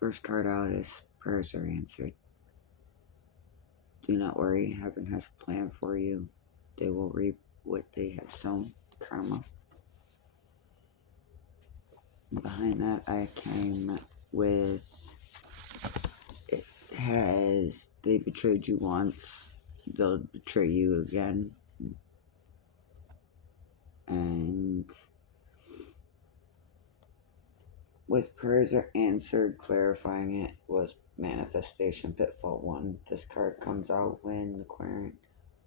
First card out is prayers are answered. Do not worry, heaven has a plan for you. They will reap what they have sown. Karma. Behind that, I came with it has they betrayed you once, they'll betray you again. And with prayers are answered, clarifying it was manifestation pitfall 1. This card comes out when the querent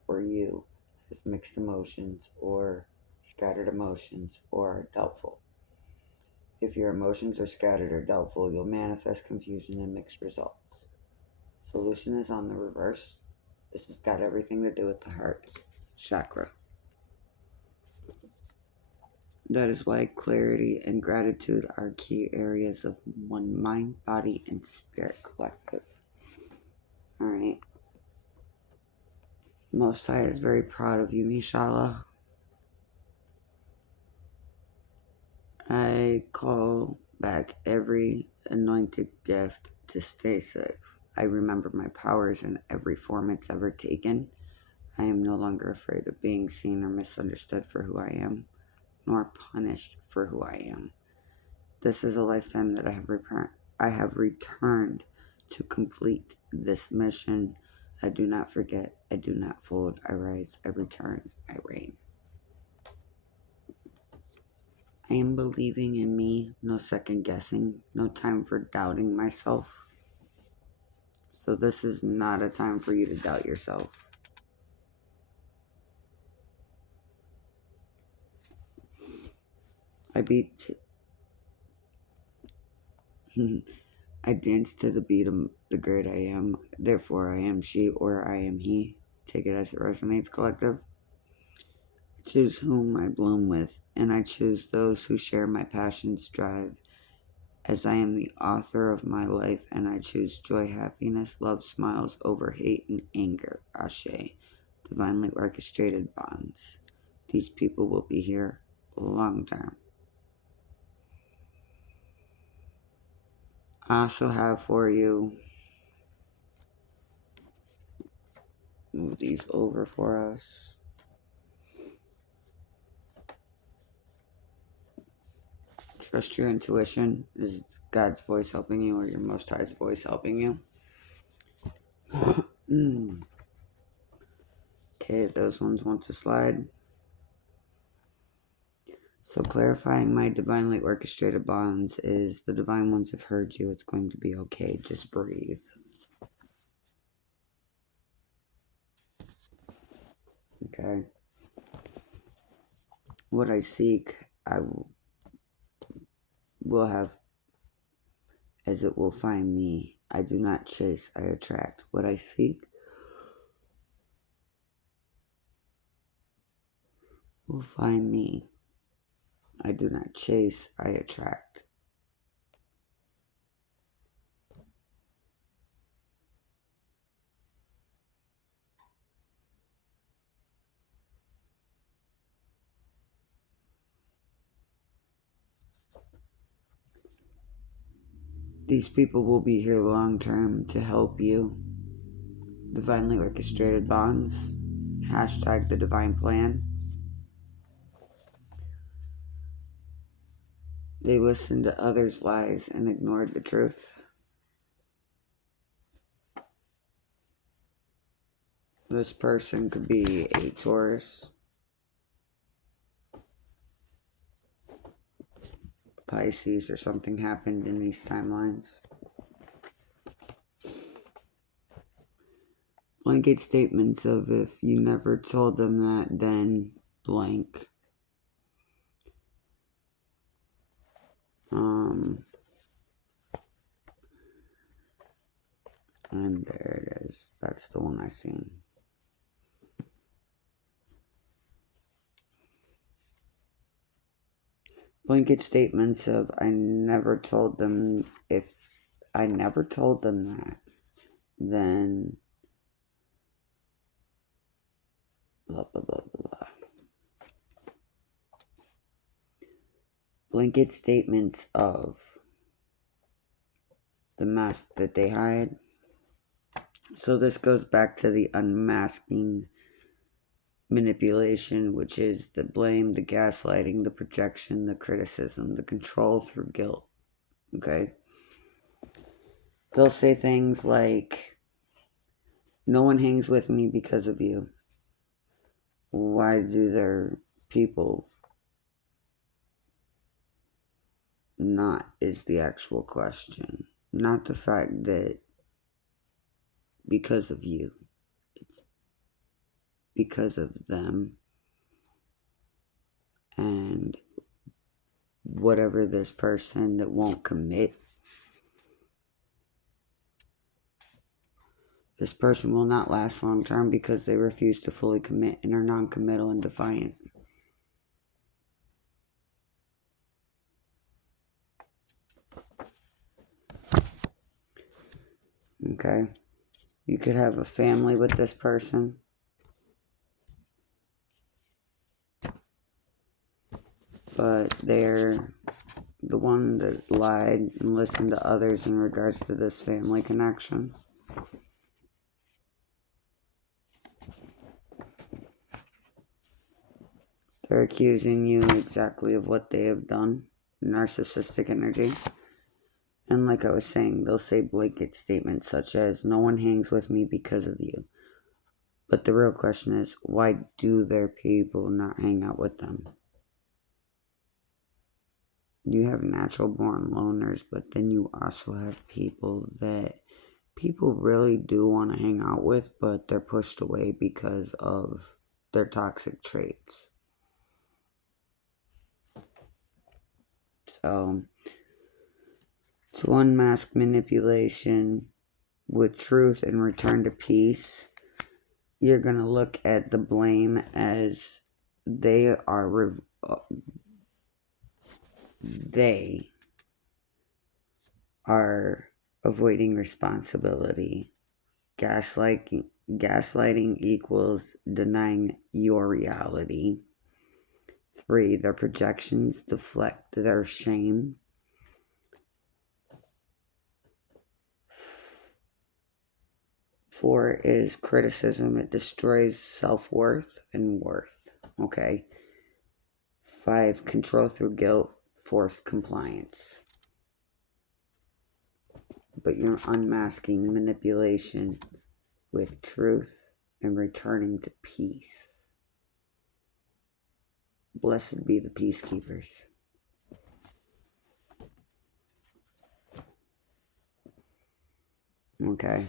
or you has mixed emotions or scattered emotions or are doubtful. If your emotions are scattered or doubtful, you'll manifest confusion and mixed results. Solution is on the reverse. This has got everything to do with the heart chakra. That is why clarity and gratitude are key areas of one mind, body, and spirit collective. Alright. Most High is very proud of you, Mishala. I call back every anointed gift to stay safe. I remember my powers in every form it's ever taken. I am no longer afraid of being seen or misunderstood for who I am, nor punished for who I am. This is a lifetime that I have returned to complete this mission. I do not forget, I do not fold, I rise, I return, I reign. I am believing in me, no second guessing, no time for doubting myself. So this is not a time for you to doubt yourself. I dance to the beat of the great I am, therefore I am she or I am he. Take it as it resonates, collective. I choose whom I bloom with, and I choose those who share my passion's drive. As I am the author of my life, and I choose joy, happiness, love, smiles over hate and anger. Ashe. Divinely orchestrated bonds. These people will be here a long time. I also have for you, move these over for us. Trust your intuition. Is God's voice helping you or your Most High's voice helping you? Okay, those ones want to slide. So clarifying my divinely orchestrated bonds is the divine ones have heard you. It's going to be okay. Just breathe. Okay. What I seek, I will have as it will find me. I do not chase, I attract. What I seek will find me. I do not chase, I attract. These people will be here long term to help you. Divinely orchestrated bonds. Hashtag the divine plan. They listened to others' lies and ignored the truth. This person could be a Taurus, Pisces, or something happened in these timelines. Blanket statements of if you never told them that, then blank. And there it is. That's the one I seen. Blanket statements of I never told them. If I never told them that, then blah blah blah blah blah. Blanket statements of the mask that they hide. So this goes back to the unmasking manipulation, which is the blame, the gaslighting, the projection, the criticism, the control through guilt. Okay? They'll say things like, no one hangs with me because of you. Why do their people not, is the actual question. Not the fact that because of you. It's because of them and whatever this person that won't commit. This person will not last long term because they refuse to fully commit and are non-committal and defiant. Okay? You could have a family with this person, but they're the one that lied and listened to others in regards to this family connection. They're accusing you exactly of what they have done. Narcissistic energy. And like I was saying, they'll say blanket statements such as, no one hangs with me because of you. But the real question is, why do their people not hang out with them? You have natural born loners, but then you also have people that people really do want to hang out with, but they're pushed away because of their toxic traits. So, to unmask manipulation with truth and return to peace, you're going to look at the blame as they are avoiding responsibility. Gaslighting equals denying your reality. 3, their projections deflect their shame. 4 is criticism. It destroys self-worth and worth. Okay. 5, control through guilt, forced compliance. But you're unmasking manipulation with truth and returning to peace. Blessed be the peacekeepers. Okay.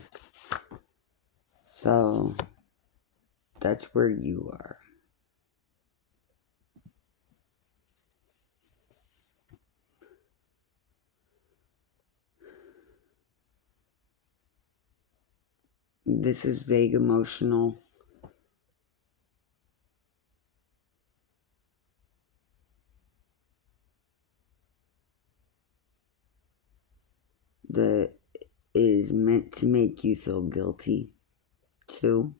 So, that's where you are. This is vague emotional. That is meant to make you feel guilty, too.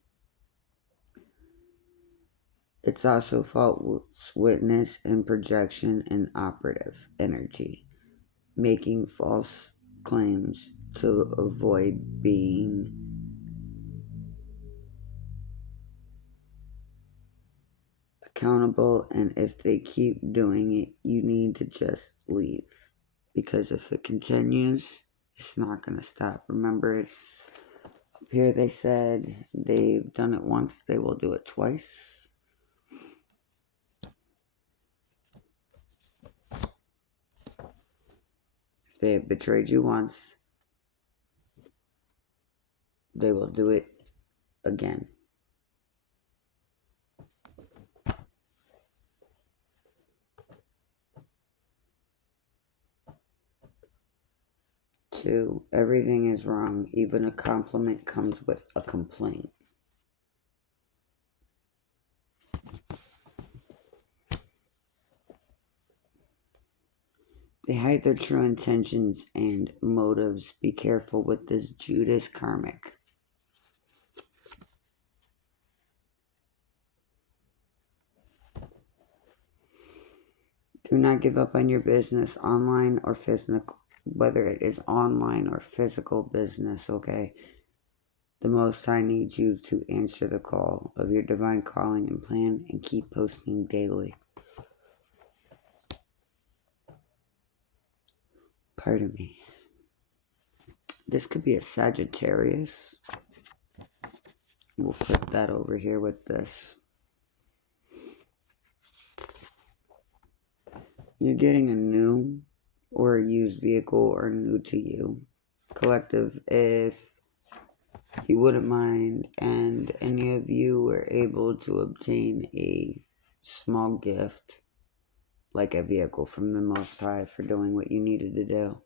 It's also false witness and projection and operative energy, making false claims to avoid being accountable, and if they keep doing it, you need to just leave. Because if it continues, it's not going to stop. Remember, it's up here they said they've done it once, they will do it twice. If they have betrayed you once, they will do it again. Two, everything is wrong. Even a compliment comes with a complaint. They hide their true intentions and motives. Be careful with this Judas karmic. Do not give up on your business, online or physical. whether it is online or physical business, okay? The Most High needs you to answer the call of your divine calling and plan and keep posting daily. Pardon me. This could be a Sagittarius. We'll put that over here with this. You're getting a new or a used vehicle or new to you. Collective, if you wouldn't mind and any of you were able to obtain a small gift, like a vehicle from the Most High for doing what you needed to do,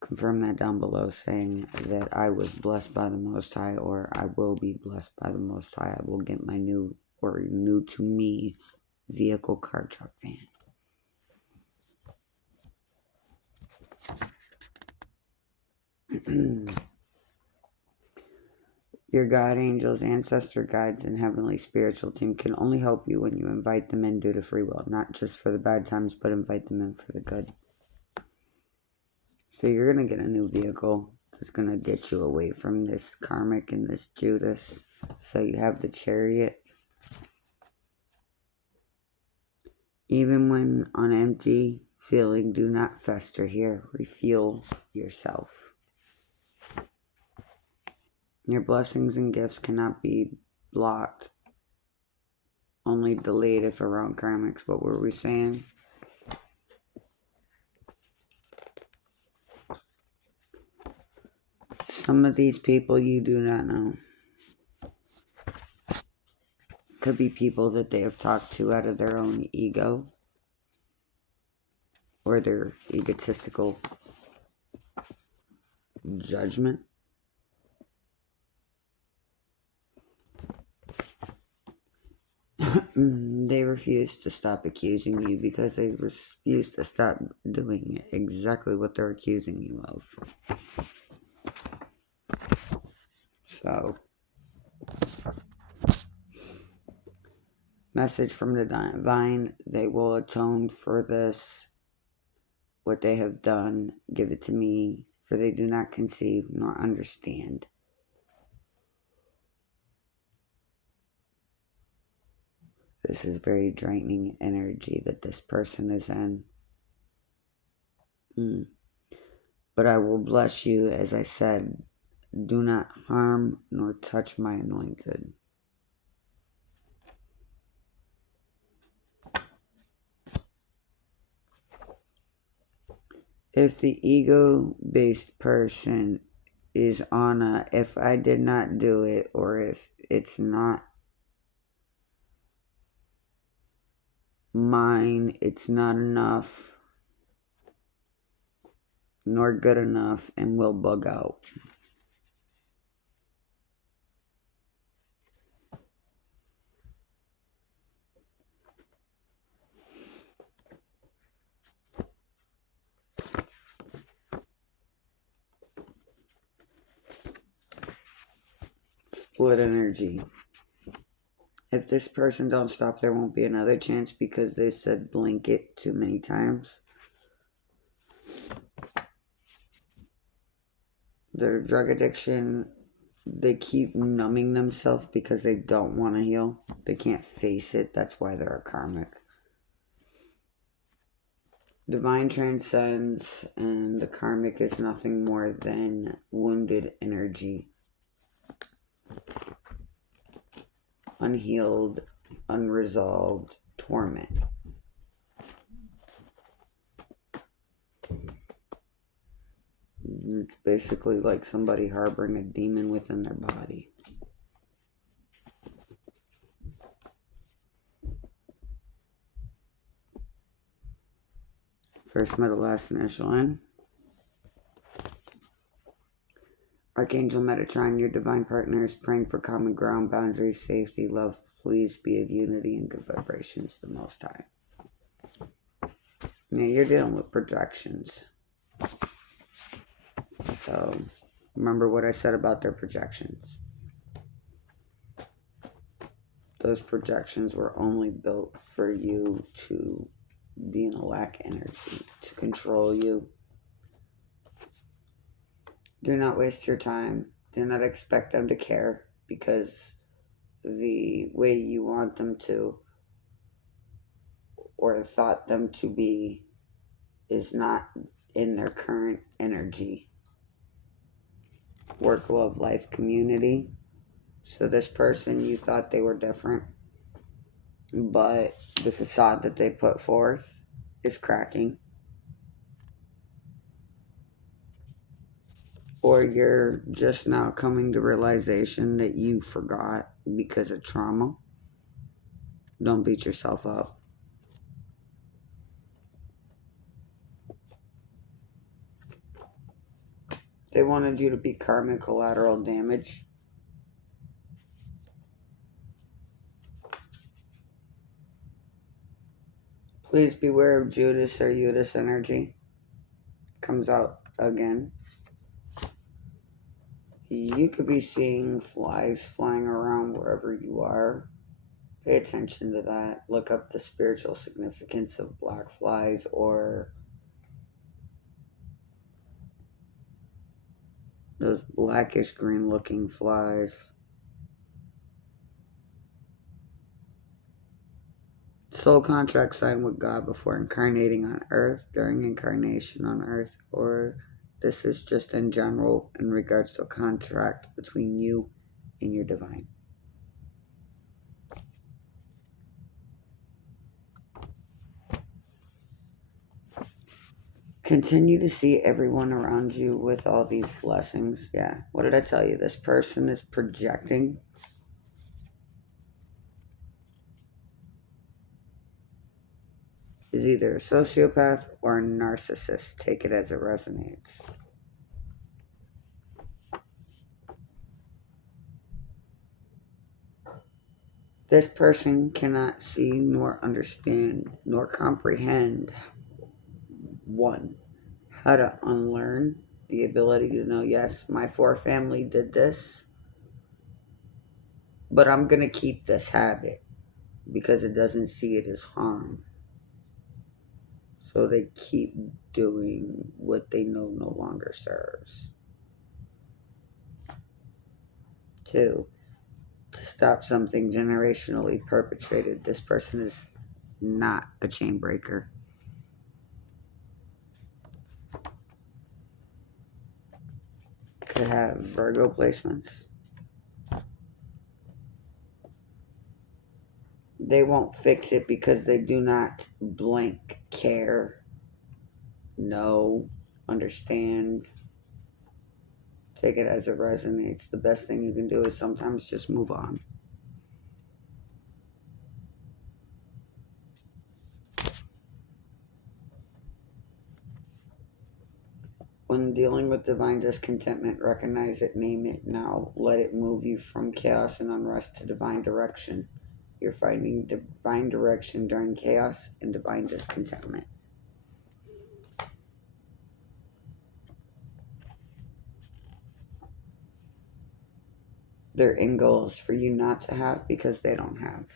confirm that down below saying that I was blessed by the Most High, or I will be blessed by the Most High. I will get my new or new to me vehicle, car, truck, van. Your God, angels, ancestor guides, and heavenly spiritual team can only help you when you invite them in due to free will, not just for the bad times, but invite them in for the good. So you're going to get a new vehicle that's going to get you away from this karmic and this Judas. So you have the Chariot. Even when on empty, feeling, do not fester here. Refuel yourself. Your blessings and gifts cannot be blocked. Only delayed if around karmics. What were we saying? Some of these people you do not know. Could be people that they have talked to out of their own ego. Or their egotistical judgment. They refuse to stop accusing you because they refuse to stop doing exactly what they're accusing you of. So, message from the divine, they will atone for this, what they have done. Give it to me, for they do not conceive nor understand. This is very draining energy that this person is in. But I will bless you, as I said, do not harm nor touch my anointed. If the ego-based person is on a, if I did not do it, or if it's not mine, it's not enough, nor good enough, and will bug out. Split energy. If this person don't stop, there won't be another chance because they said blink it too many times. Their drug addiction, they keep numbing themselves because they don't want to heal. They can't face it. That's why they're a karmic. Divine transcends, and the karmic is nothing more than wounded energy. Unhealed, unresolved torment. It's basically like somebody harboring a demon within their body. First, middle, last, initial, N. Archangel Metatron, your divine partner, is praying for common ground, boundaries, safety, love. Please be of unity and good vibrations, the Most High. Now, you're dealing with projections. So, remember what I said about their projections. Those projections were only built for you to be in a lack energy, to control you, Do not waste your time. Do not expect them to care because the way you want them to or thought them to be is not in their current energy. Work, love, life, community. So, this person, you thought they were different, but the facade that they put forth is cracking. Or you're just now coming to realization that you forgot because of trauma. Don't beat yourself up. They wanted you to be karmic collateral damage. Please beware of Judas or Judas energy. Comes out again. You could be seeing flies flying around wherever you are. Pay attention to that. Look up the spiritual significance of black flies or those blackish green looking flies. Soul contract signed with God before incarnating on earth, during incarnation on earth, or this is just in general in regards to a contract between you and your divine. Continue to see everyone around you with all these blessings. Yeah. What did I tell you? This person is projecting. Is either a sociopath or a narcissist. Take it as it resonates. This person cannot see nor understand nor comprehend, one, how to unlearn the ability to know, yes, my family did this, but I'm going to keep this habit because it doesn't see it as harm. So they keep doing what they know no longer serves. Two, to stop something generationally perpetrated, this person is not a chain breaker. Could have Virgo placements. They won't fix it because they do not blank care, know, understand. Take it as it resonates. The best thing you can do is sometimes just move on. When dealing with divine discontentment, recognize it, name it. Now let it move you from chaos and unrest to divine direction. You're finding divine direction during chaos and divine discontentment. Their end goal is for you not to have because they don't have.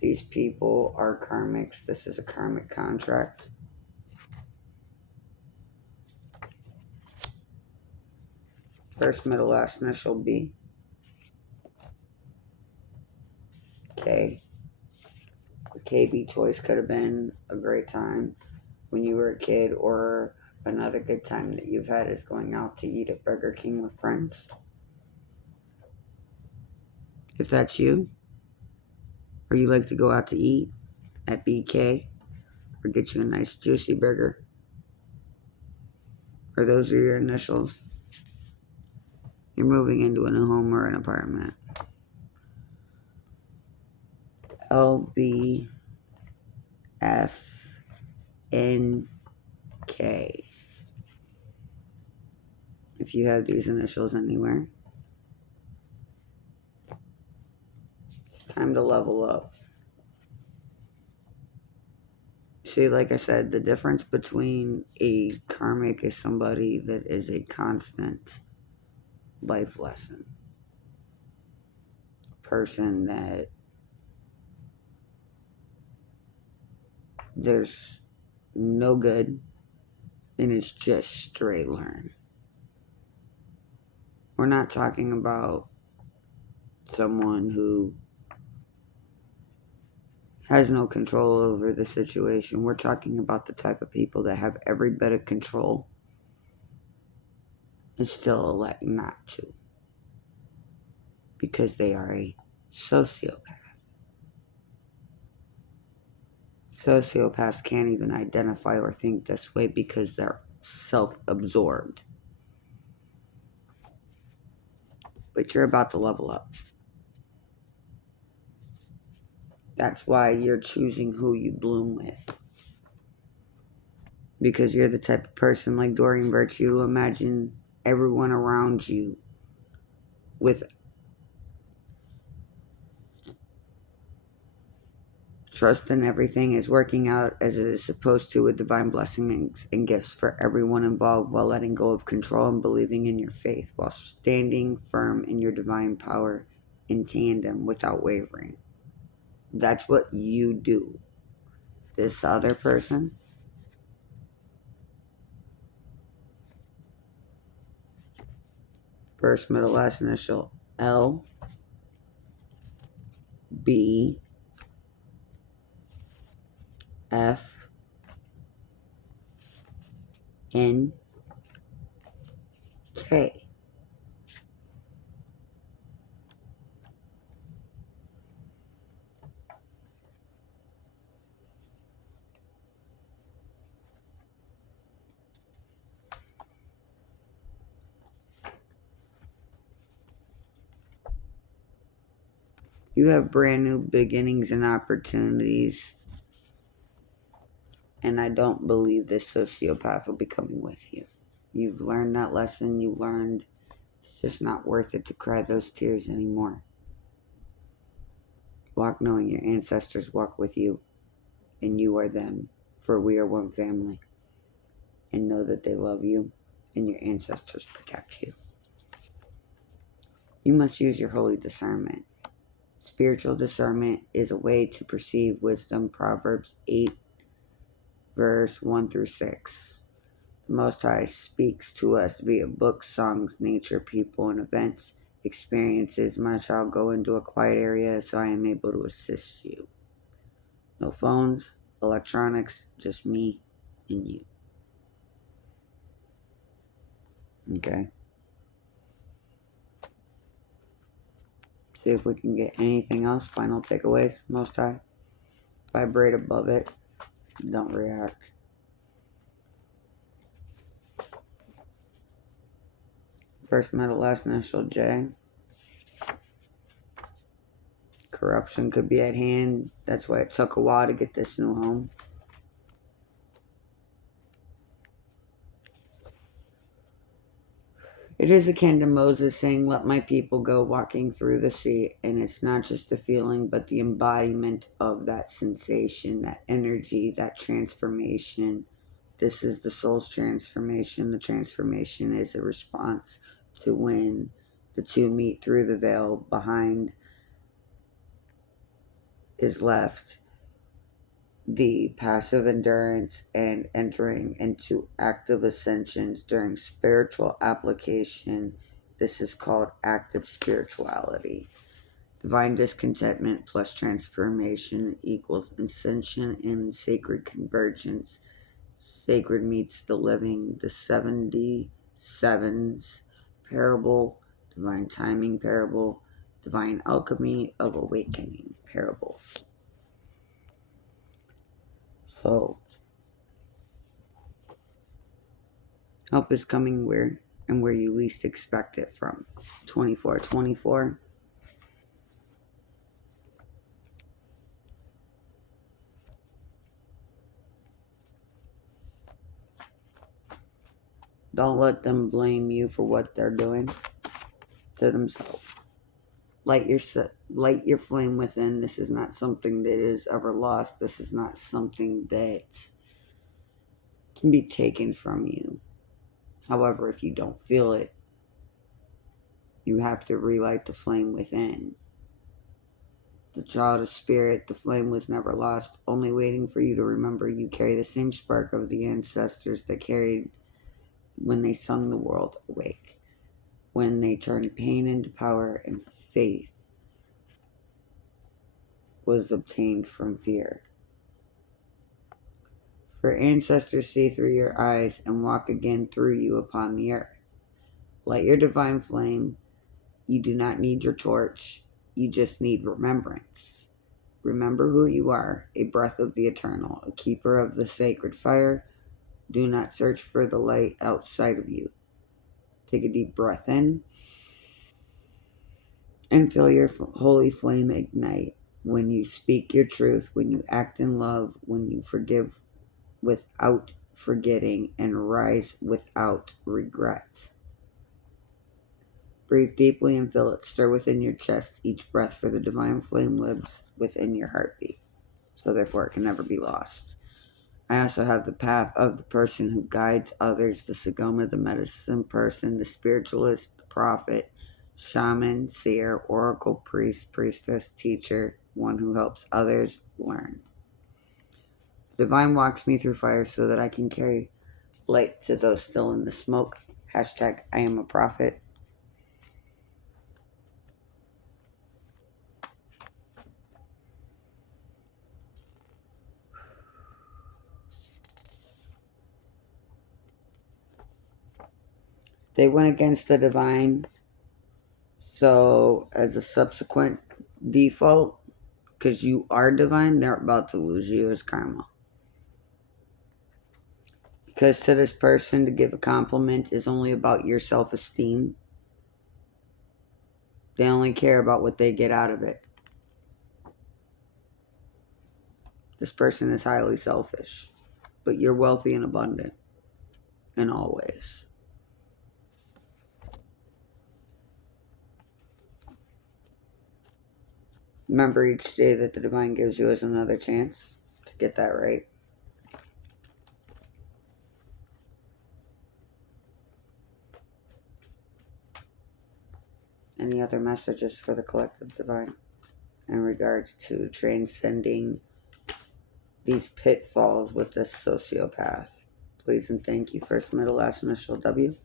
These people are karmics. This is a karmic contract. First, middle, last initial B. K. The KB Toys could have been a great time when you were a kid, or another good time that you've had is going out to eat at Burger King with friends. If that's you, or you like to go out to eat at BK, or get you a nice juicy burger, or those are your initials, you're moving into a new home or an apartment. LBFNK. If you have these initials anywhere, it's time to level up. See, like I said, the difference between a karmic is somebody that is a constant life lesson. Person that there's no good, and it's just straight learn. We're not talking about someone who has no control over the situation. We're talking about the type of people that have every bit of control and still elect not to because they are a sociopath. Sociopaths can't even identify or think this way because they're self-absorbed. But you're about to level up. That's why you're choosing who you bloom with. Because you're the type of person like Doreen Virtue to imagine everyone around you with trust in everything is working out as it is supposed to with divine blessings and gifts for everyone involved while letting go of control and believing in your faith while standing firm in your divine power in tandem without wavering. That's what you do. This other person, first, middle, last initial L, B, F, N, K. You have brand new beginnings and opportunities, and I don't believe this sociopath will be coming with you. You've learned that lesson. You learned it's just not worth it to cry those tears anymore. Walk knowing your ancestors walk with you, and you are them, for we are one family. And know that they love you, and your ancestors protect you. You must use your holy discernment. Spiritual discernment is a way to perceive wisdom. Proverbs 8, verse 1 through 6. The Most High speaks to us via books, songs, nature, people, and events, experiences. My child, go into a quiet area so I am able to assist you. No phones, electronics, just me and you. Okay? See if we can get anything else. Final takeaways. Most High. Vibrate above it. Don't react. First, middle, last initial J. Corruption could be at hand. That's why it took a while to get this new home. It is akin to Moses saying, let my people go walking through the sea. And it's not just a feeling, but the embodiment of that sensation, that energy, that transformation. This is the soul's transformation. The transformation is a response to when the two meet through the veil. Behind is left the passive endurance and entering into active ascensions during spiritual application. This is called active spirituality. Divine discontentment plus transformation equals ascension and sacred convergence. Sacred meets the living, the 77s parable, divine timing parable, divine alchemy of awakening parable. So, help is coming where and where you least expect it from. 2424. Don't let them blame you for what they're doing to themselves. Light your flame within. This is not something that is ever lost. This is not something that can be taken from you. However, if you don't feel it, you have to relight the flame within. the child of spirit. The flame was never lost, only waiting for you to remember you carry the same spark of the ancestors that carried when they sung the world awake, when they turned pain into power and faith was obtained from fear. For ancestors see through your eyes and walk again through you upon the earth. Light your divine flame. You do not need your torch. You just need remembrance. Remember who you are, a breath of the eternal, a keeper of the sacred fire. Do not search for the light outside of you. Take a deep breath in and feel your holy flame ignite. When you speak your truth, when you act in love, when you forgive without forgetting and rise without regret. Breathe deeply and feel it stir within your chest each breath, for the divine flame lives within your heartbeat, so therefore it can never be lost. I also have the path of the person who guides others, the Sagoma, the medicine person, the spiritualist, the prophet, shaman, seer, oracle, priest, priestess, teacher, one who helps others learn. The divine walks me through fire so that I can carry light to those still in the smoke. Hashtag I am a prophet. They went against the divine, so as a subsequent default, because you are divine, they're about to lose you as karma. Because to this person, to give a compliment is only about your self-esteem. They only care about what they get out of it. This person is highly selfish, but you're wealthy and abundant in all ways. Remember, each day that the divine gives you is another chance to get that right. Any other messages for the collective divine in regards to transcending these pitfalls with this sociopath? Please and thank you. First, middle, last initial W.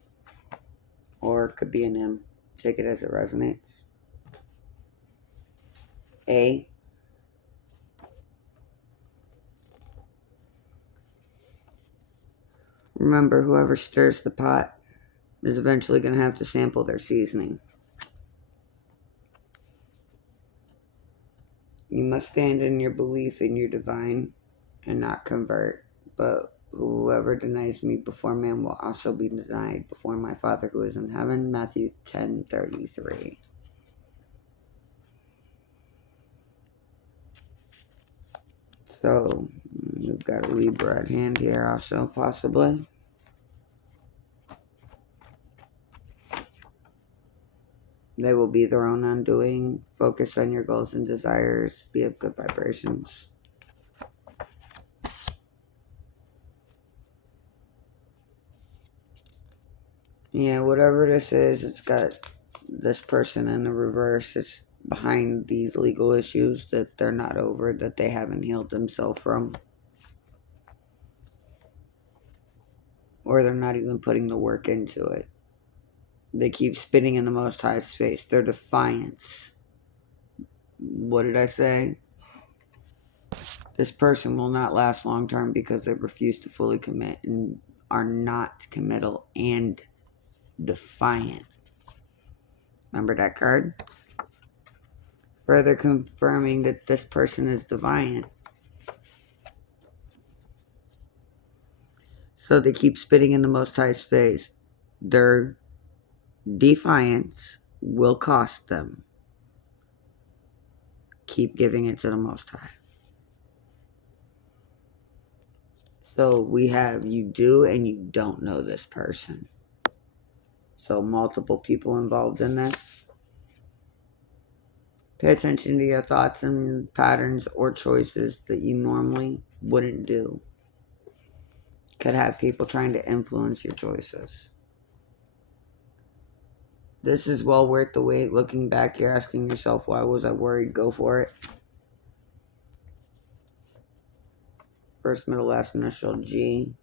Or it could be an M. Take it as it resonates. A. Remember, whoever stirs the pot is eventually going to have to sample their seasoning. You must stand in your belief in your divine and not convert. But whoever denies me before man will also be denied before my Father who is in heaven. Matthew 10:33. So, we've got a Libra at hand here also, possibly. They will be their own undoing. Focus on your goals and desires. Be of good vibrations. Yeah, whatever this is, it's got this person in the reverse. It's behind these legal issues that they're not over, that they haven't healed themselves from. Or they're not even putting the work into it. They keep spitting in the Most High's face. Their defiance. What did I say? This person will not last long term because they refuse to fully commit and are not committal and defiant. Remember that card? Further confirming that this person is defiant. So they keep spitting in the Most High's face. Their defiance will cost them. Keep giving it to the Most High. So we have you do and you don't know this person. So multiple people involved in this. Pay attention to your thoughts and patterns or choices that you normally wouldn't do. Could have people trying to influence your choices. This is well worth the wait. Looking back, you're asking yourself, why was I worried? Go for it. First, middle, last initial G.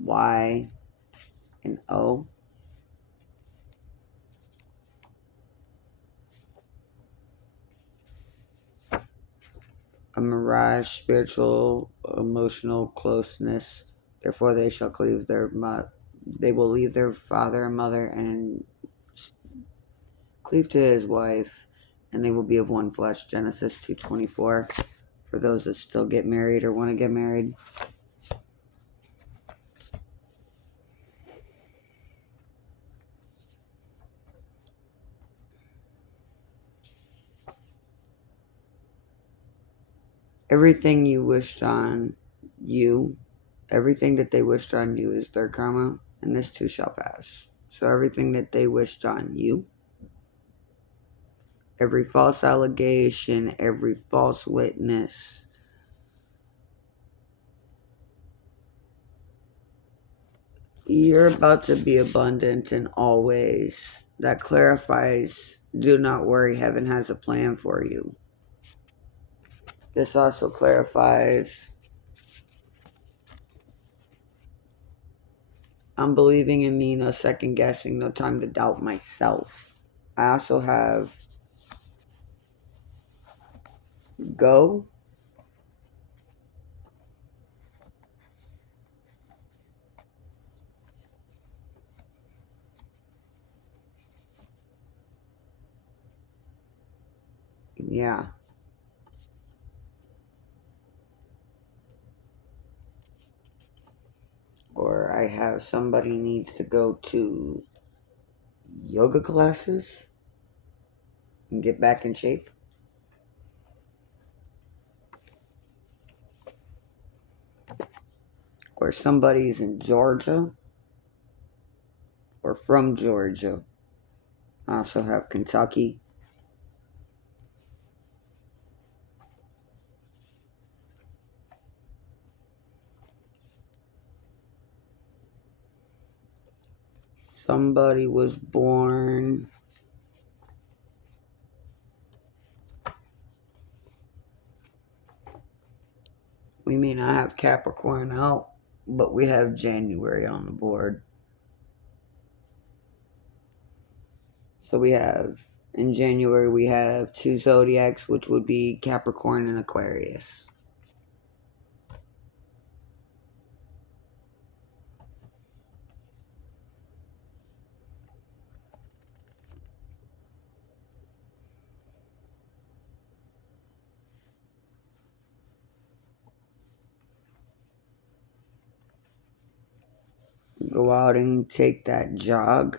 Y. And O. A mirage, spiritual, emotional closeness. Therefore, they shall cleave they will leave their father and mother and cleave to his wife, and they will be of one flesh. Genesis 2:24. For those that still get married or want to get married. Everything you wished on you, everything that they wished on you is their karma, and this too shall pass. So everything that they wished on you, every false allegation, every false witness, you're about to be abundant in all ways. That clarifies, do not worry, heaven has a plan for you. This also clarifies, I'm believing in me, no second guessing, no time to doubt myself. I also have go. Yeah. Or I have somebody needs to go to yoga classes and get back in shape. Or somebody's in Georgia or from Georgia. I also have Kentucky. Somebody was born. We may not have Capricorn out, but we have January on the board. So we have, in January, we have two zodiacs, which would be Capricorn and Aquarius. Go out and take that jog.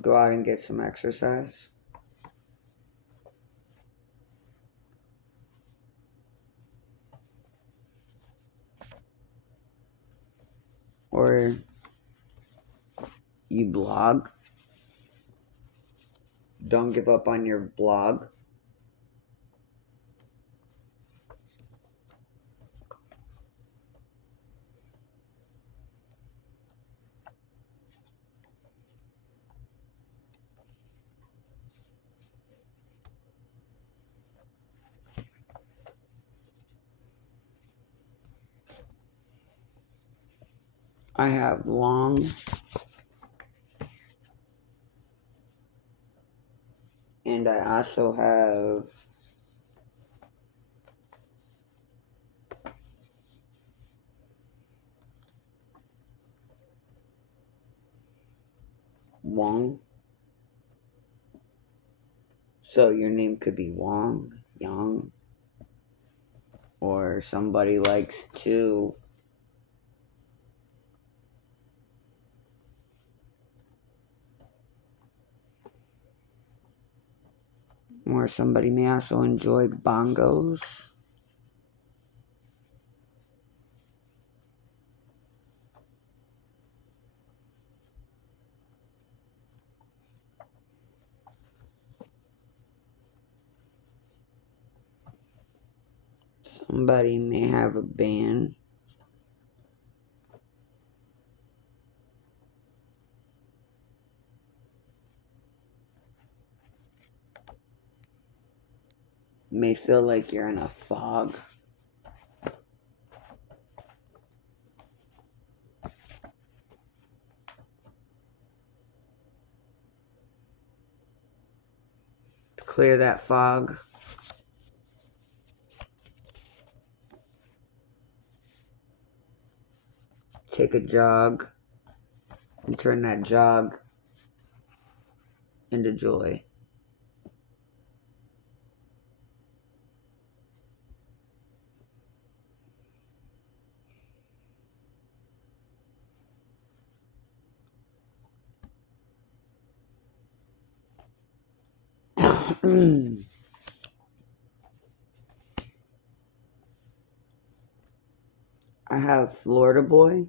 Go out and get some exercise. Or you blog. Don't give up on your blog. I have long and I also have Wong. So your name could be Wong, Yang, or somebody likes to or somebody may also enjoy bongos. Somebody may have a band. You may feel like you're in a fog. Clear that fog. Take a jog and turn that jog into joy. I have Florida Boy.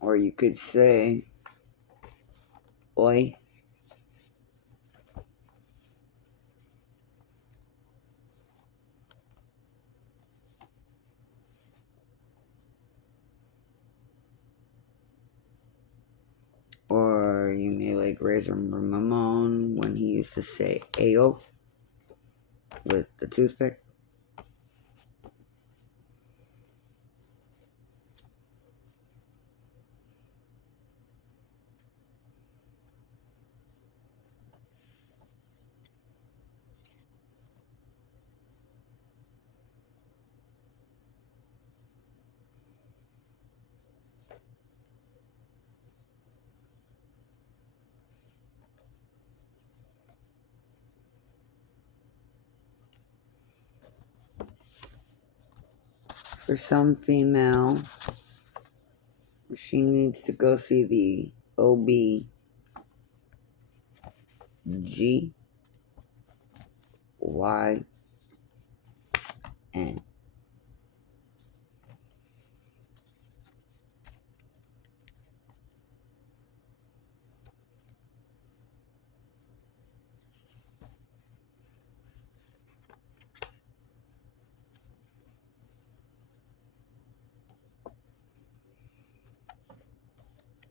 Or you could say, Oi. Or you may like Razor Ramon when he used to say Ayo with the toothpick. For some female, she needs to go see the OBGYN.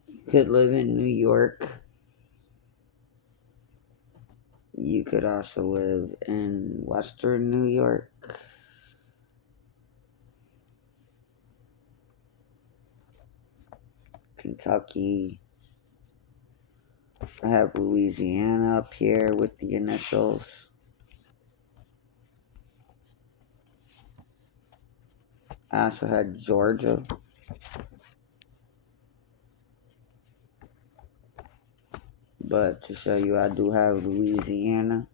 You could live in New York. You could also live in Western New York. Kentucky. I have Louisiana up here with the initials. I also had Georgia. But to show you, I do have Louisiana.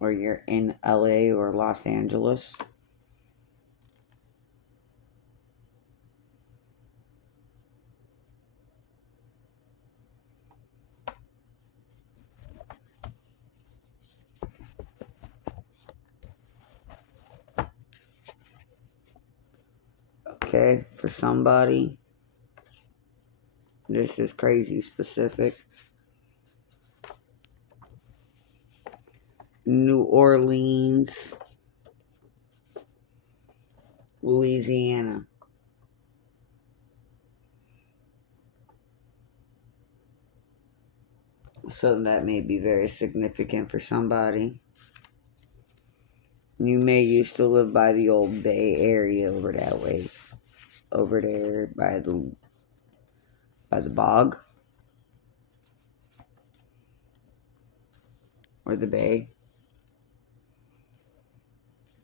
Or you're in LA or Los Angeles. Okay, for somebody, this is crazy specific. New Orleans, Louisiana. So that may be very significant for somebody. You may used to live by the old Bay Area over that way. Over there by the bog. Or the bay.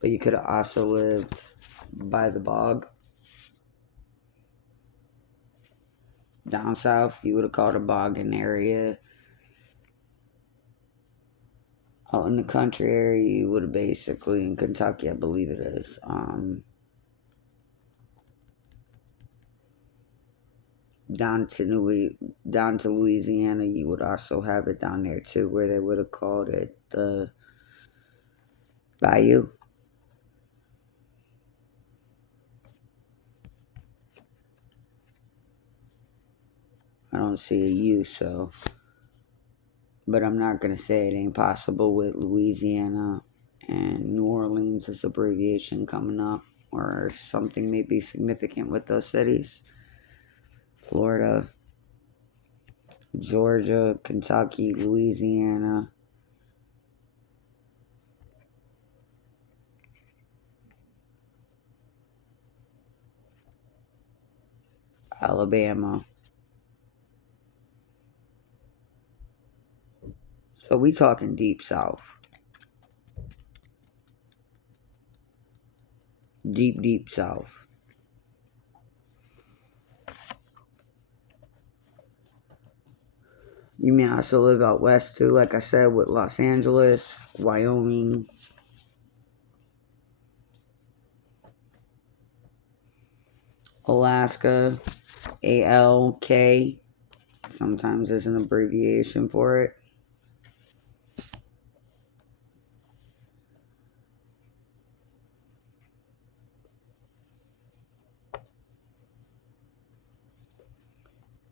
But you could have also lived by the bog. Down south, you would have called a boggin area. Out in the country area, you would have basically, in Kentucky, I believe it is. Down to down to Louisiana, you would also have it down there too, where they would have called it the Bayou. I don't see a U, so. But I'm not going to say it ain't possible with Louisiana and New Orleans as abbreviation coming up, or something may be significant with those cities. Florida, Georgia, Kentucky, Louisiana, Alabama. So we talking deep south. Deep, deep south. You may also live out west too, like I said, with Los Angeles, Wyoming, Alaska, ALK. Sometimes there's an abbreviation for it.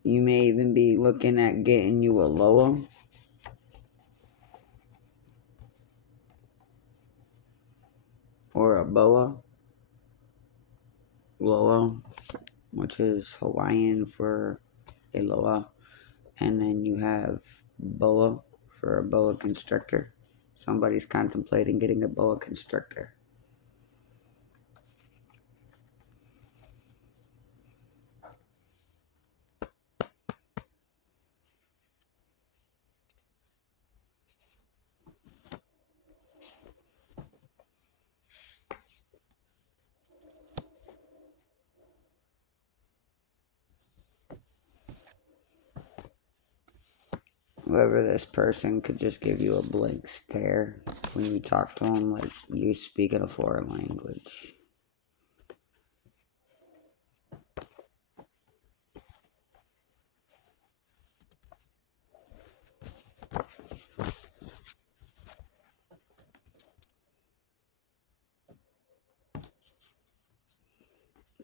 You may even be looking at getting you a Loa or a Boa. Loa, which is Hawaiian for a Loa. And then you have Boa for a boa constrictor. Somebody's contemplating getting a boa constrictor. Whoever this person could just give you a blank stare when you talk to them like you speak in a foreign language.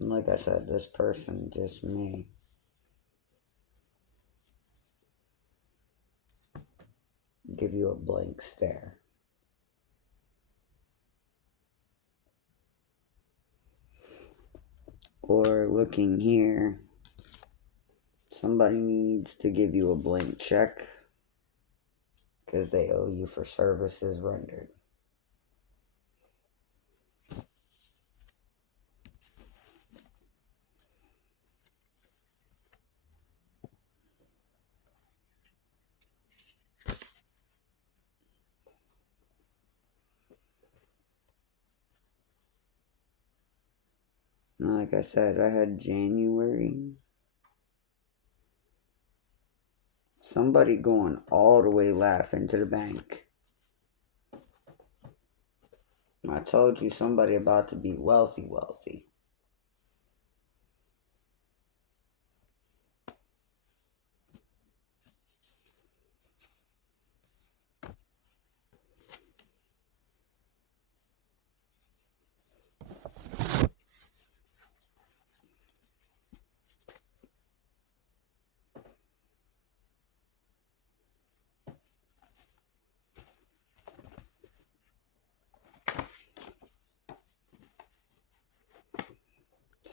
And like I said, this person just may give you a blank stare. Or looking here, somebody needs to give you a blank check because they owe you for services rendered. And like I said, I had January. Somebody going all the way laughing to the bank. I told you somebody about to be wealthy, wealthy.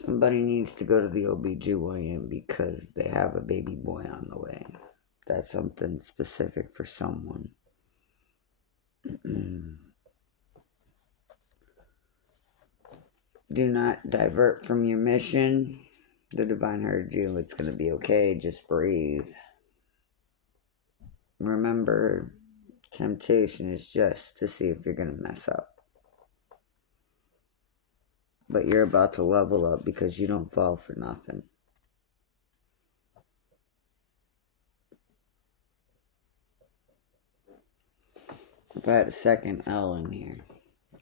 Somebody needs to go to the OBGYN because they have a baby boy on the way. That's something specific for someone. Do not divert from your mission. The divine heard you. It's going to be okay. Just breathe. Remember, temptation is just to see if you're going to mess up. But you're about to level up because you don't fall for nothing. If I had a second L in here,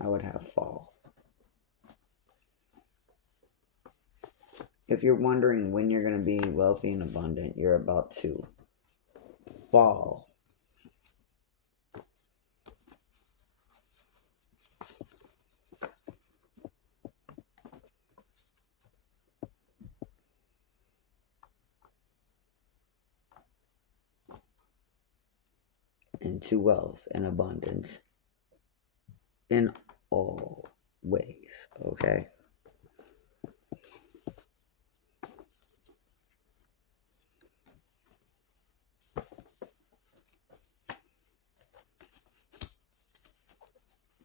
I would have fall. If you're wondering when you're going to be wealthy and abundant, you're about to fall. Into wealth and abundance in all ways, okay?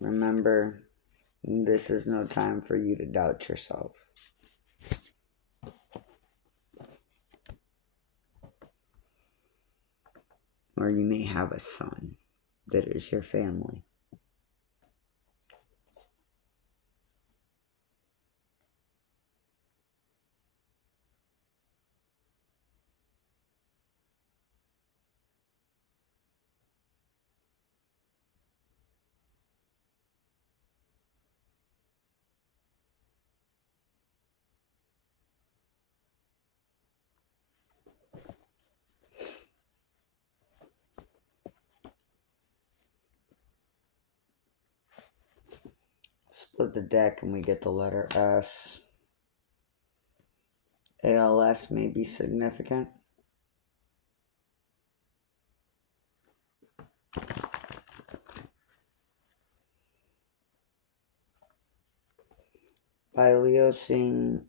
Remember, this is no time for you to doubt yourself. Or you may have a son that is your family. Split the deck and we get the letter S. ALS may be significant. By Leo season,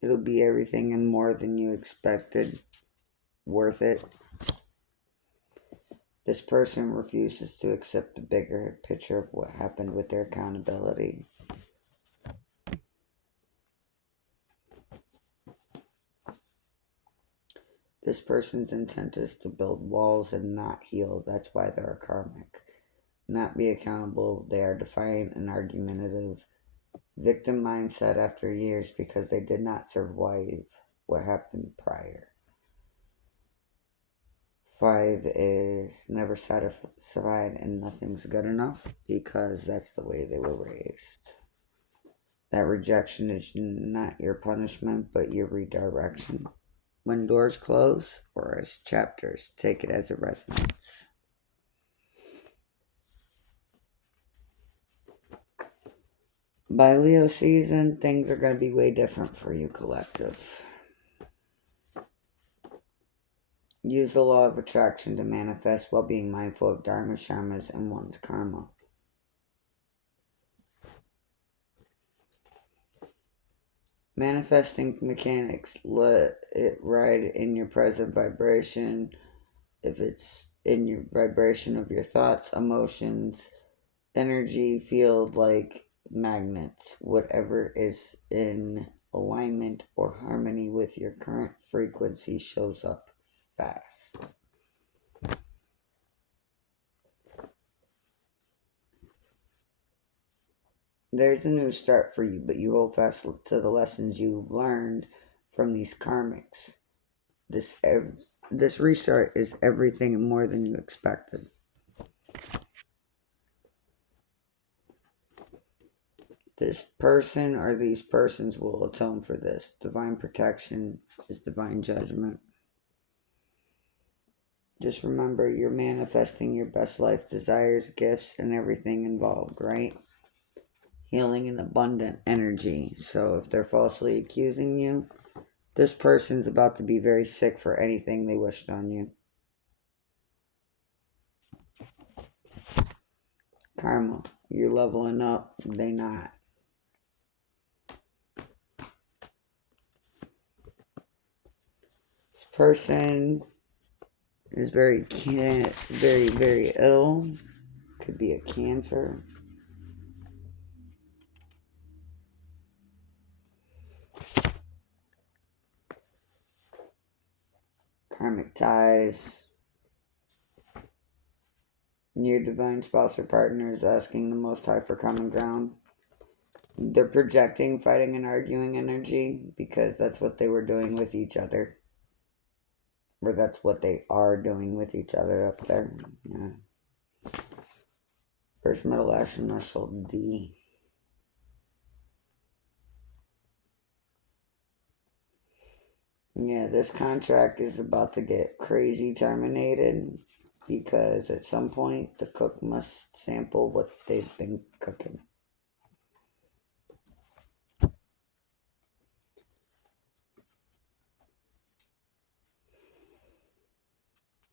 it'll be everything and more than you expected. Worth it. This person refuses to accept the bigger picture of what happened with their accountability. This person's intent is to build walls and not heal. That's why they're a karmic. Not be accountable. They are defiant and argumentative. Victim mindset after years because they did not survive what happened prior. 5 is never satisfied and nothing's good enough because that's the way they were raised. That rejection is not your punishment but your redirection. When doors close or as chapters, take it as a resonance. By Leo season, things are going to be way different for you, collective. Use the law of attraction to manifest while being mindful of dharma, shamas, and one's karma. Manifesting mechanics, let it ride in your present vibration. If it's in your vibration of your thoughts, emotions, energy field like magnets, whatever is in alignment or harmony with your current frequency shows up fast. There's a new start for you, but you hold fast to the lessons you've learned from these karmics. This restart is everything and more than you expected. This person or these persons will atone for this. Divine protection is divine judgment. Just remember, you're manifesting your best life desires, gifts, and everything involved, right? Healing and abundant energy. So if they're falsely accusing you, this person's about to be very sick for anything they wished on you. Karma, you're leveling up, they not. This person is very, very ill. Could be a cancer. Karmic ties. Your divine spouse or partner is asking the Most High for common ground. They're projecting, fighting, and arguing energy because that's what they were doing with each other. Or that's what they are doing with each other up there. Yeah. First middle ash initial D. Yeah, this contract is about to get crazy terminated because at some point the cook must sample what they've been cooking.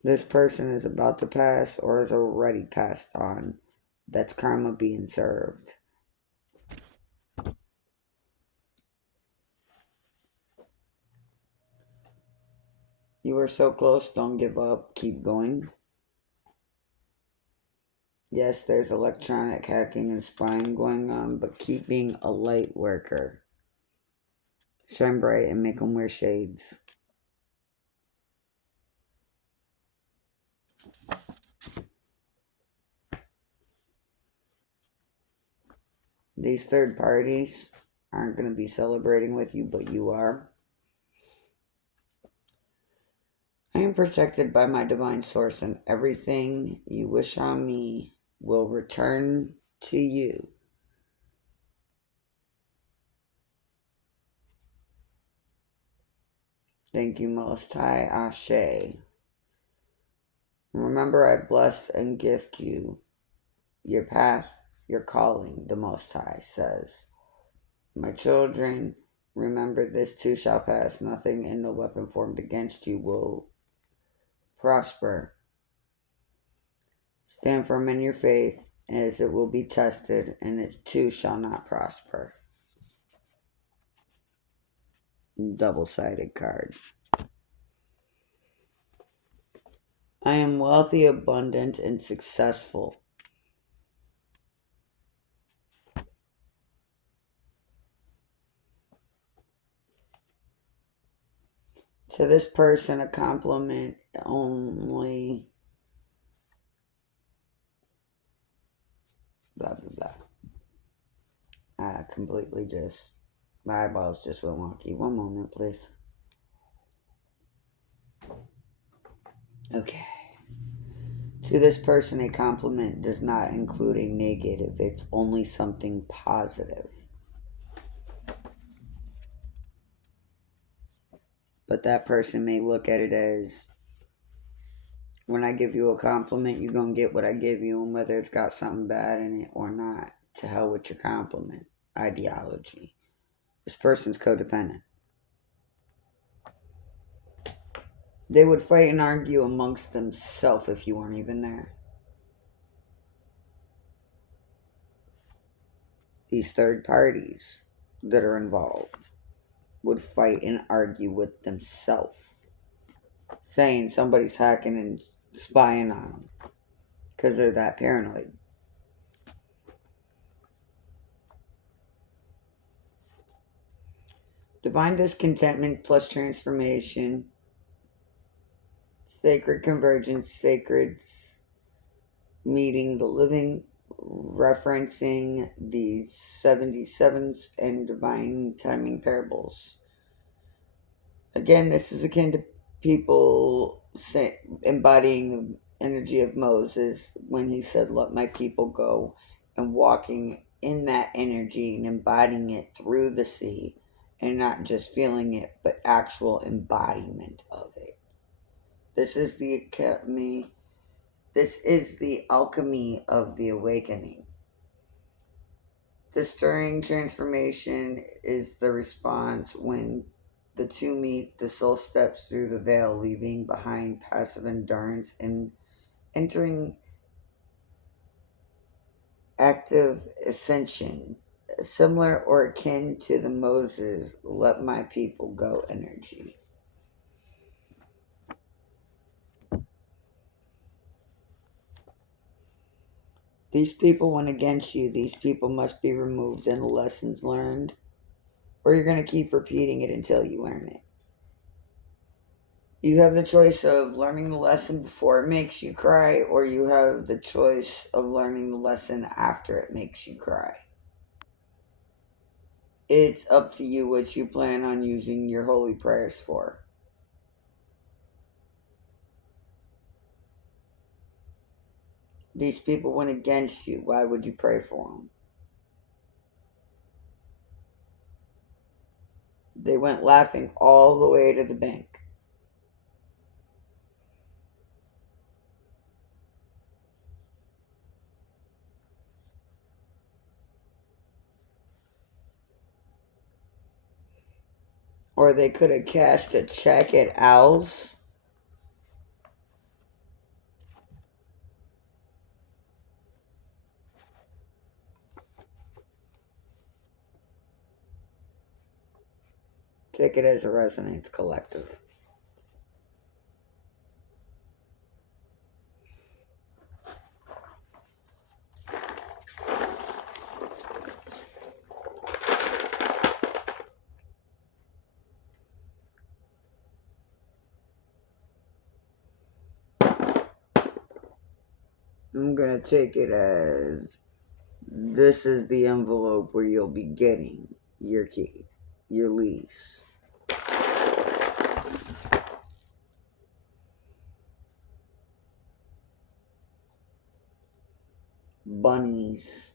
This person is about to pass or is already passed on. That's karma being served. You are so close, don't give up, keep going. Yes, there's electronic hacking and spying going on, but keep being a light worker. Shine bright and make them wear shades. These third parties aren't going to be celebrating with you, but you are. I am protected by my divine source, and everything you wish on me will return to you. Thank you, Most High. Ashe. Remember, I bless and gift you your path, your calling, the Most High says. My children, remember this too shall pass. Nothing and no weapon formed against you will prosper. Stand firm in your faith, as it will be tested, and it too shall not prosper. Double-sided card. I am wealthy, abundant, and successful. To this person, a compliment only blah, blah, blah. I completely just, my eyeballs just went wonky. One moment, please. Okay. To this person, a compliment does not include a negative. It's only something positive. But that person may look at it as, when I give you a compliment, you're going to get what I give you, and whether it's got something bad in it or not, to hell with your compliment ideology. This person's codependent. They would fight and argue amongst themselves if you weren't even there. These third parties that are involved would fight and argue with themselves, saying somebody's hacking and spying on them because they're that paranoid. Divine discontentment plus transformation, sacred convergence, sacred meeting the living, referencing these 77s and divine timing parables. Again, this is akin to people embodying the energy of Moses when he said, "Let my people go," and walking in that energy and embodying it through the sea, and not just feeling it, but actual embodiment of it. This is the alchemy. This is the alchemy of the awakening. The stirring transformation is the response when the two meet, the soul steps through the veil, leaving behind passive endurance and entering active ascension, similar or akin to the Moses, "Let my people go" energy. These people went against you. These people must be removed and the lessons learned, or you're going to keep repeating it until you learn it. You have the choice of learning the lesson before it makes you cry, or you have the choice of learning the lesson after it makes you cry. It's up to you what you plan on using your holy prayers for. These people went against you. Why would you pray for them? They went laughing all the way to the bank. Or they could have cashed a check at Al's. Take it as a resonance collective. I'm going to take it as this is the envelope where you'll be getting your key, your lease. Bunnies.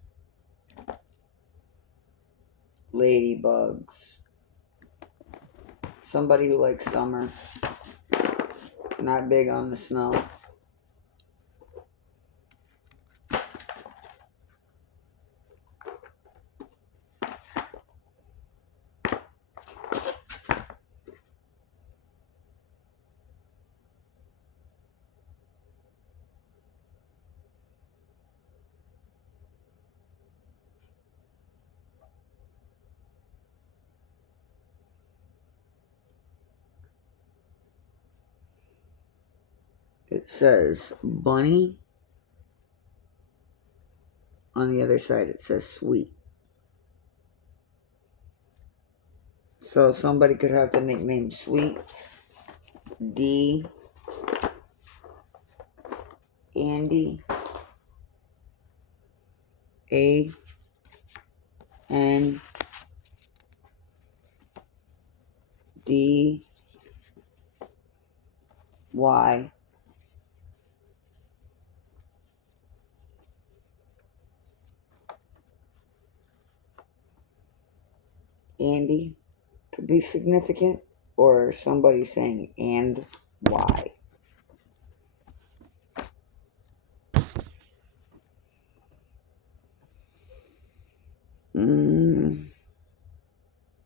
Ladybugs. Somebody who likes summer. Not big on the snow. It says bunny. On the other side it says sweet. So somebody could have the nickname Sweets. D. Andy. A. N. D. Y. Andy could be significant, or somebody saying and why.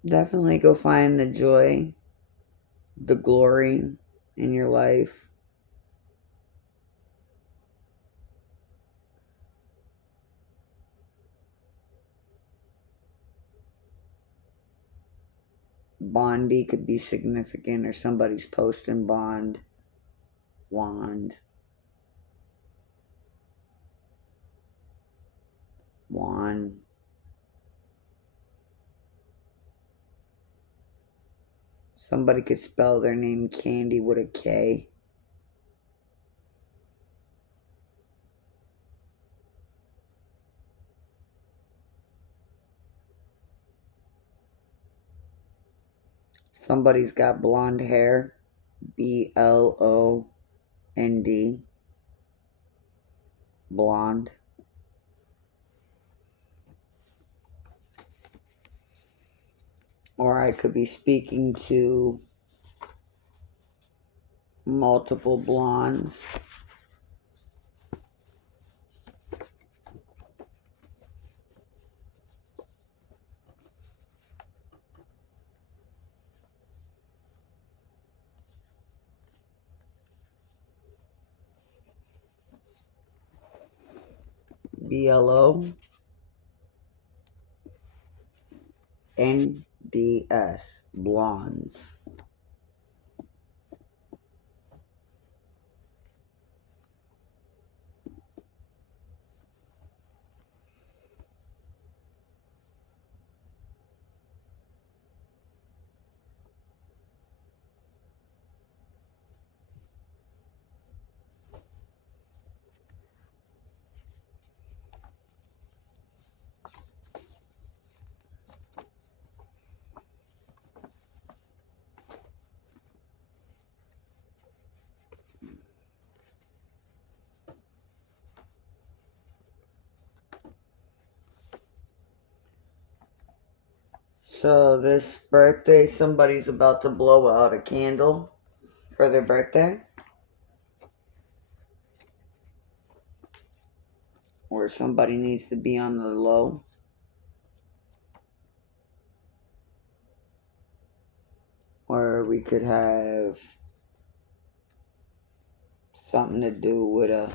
Definitely go find the joy, the glory in your life. Bondy could be significant, or somebody's posting bond. Wand. Wand. Somebody could spell their name Candy with a K. Somebody's got blonde hair. BLOND. Blonde. Or I could be speaking to multiple blondes. BLONDS. Blondes. So this birthday, somebody's about to blow out a candle for their birthday. Or somebody needs to be on the low. Or we could have something to do with a